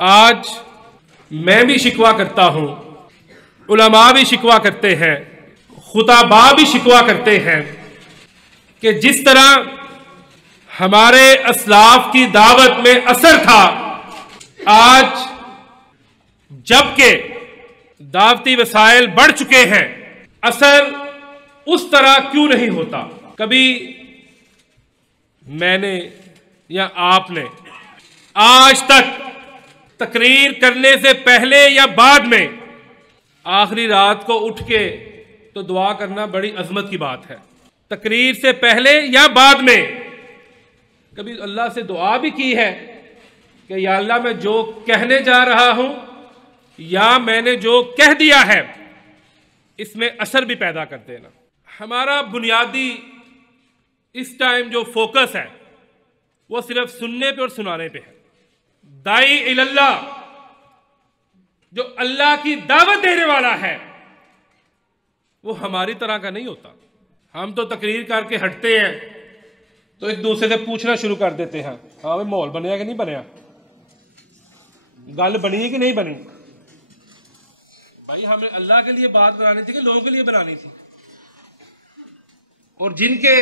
آج میں بھی شکوہ کرتا ہوں، علماء بھی شکوہ کرتے ہیں، خطباء بھی شکوہ کرتے ہیں کہ جس طرح ہمارے اسلاف کی دعوت میں اثر تھا، آج جبکہ دعوتی وسائل بڑھ چکے ہیں، اثر اس طرح کیوں نہیں ہوتا؟ کبھی میں نے یا آپ نے آج تک تقریر کرنے سے پہلے یا بعد میں آخری رات کو اٹھ کے تو دعا کرنا بڑی عظمت کی بات ہے، تقریر سے پہلے یا بعد میں کبھی اللہ سے دعا بھی کی ہے کہ یا اللہ میں جو کہنے جا رہا ہوں یا میں نے جو کہہ دیا ہے اس میں اثر بھی پیدا کر دینا۔ ہمارا بنیادی اس ٹائم جو فوکس ہے وہ صرف سننے پہ اور سنانے پہ ہے۔ داعی اللہ جو اللہ کی دعوت دینے والا ہے وہ ہماری طرح کا نہیں ہوتا۔ ہم تو تقریر کر کے ہٹتے ہیں تو ایک دوسرے سے پوچھنا شروع کر دیتے ہیں، ہاں بھائی ماحول بنیا کہ نہیں بنیا، گل بنی ہے کہ نہیں بنی۔ بھائی ہمیں اللہ کے لیے بات بنانی تھی کہ لوگوں کے لیے بنانی تھی؟ اور جن کے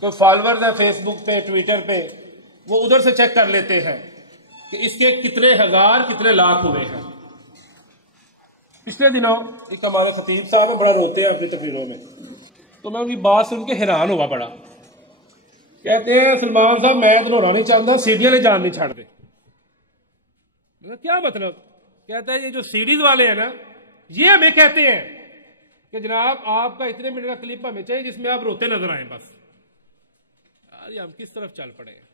کوئی فالوورز ہیں فیس بک پہ، ٹویٹر پہ، وہ ادھر سے چیک کر لیتے ہیں کہ اس کے کتنے ہزار کتنے لاکھ ہوئے ہیں۔ پچھلے دنوں ایک ہمارے خطیب صاحب بڑا روتے ہیں اپنی تقریروں میں، تو میں ان کی بات سن کے حیران ہوا بڑا۔ کہتے ہیں سلمان صاحب میں تو رونا نہیں چاہتا، سیڑھیاں نے جان نہیں چھاڑ دے۔ کیا مطلب؟ کہتا ہے یہ جو سیریز والے ہیں نا یہ ہمیں کہتے ہیں کہ جناب آپ کا اتنے منٹ کا کلپ ہمیں چاہیے جس میں آپ روتے نظر آئیں۔ بس یار یہ ہم کس طرف چل پڑے ہیں،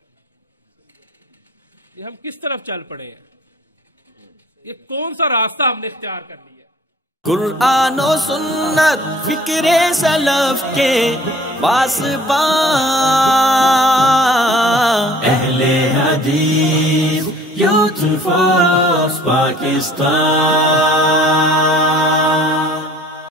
یہ ہم کس طرف چل پڑے ہیں، یہ کون سا راستہ ہم نے اختیار کر لیا؟ قرآن و سنت فکر سلف کے پاسباں، اہل حدیث یوتھ فورس پاکستان۔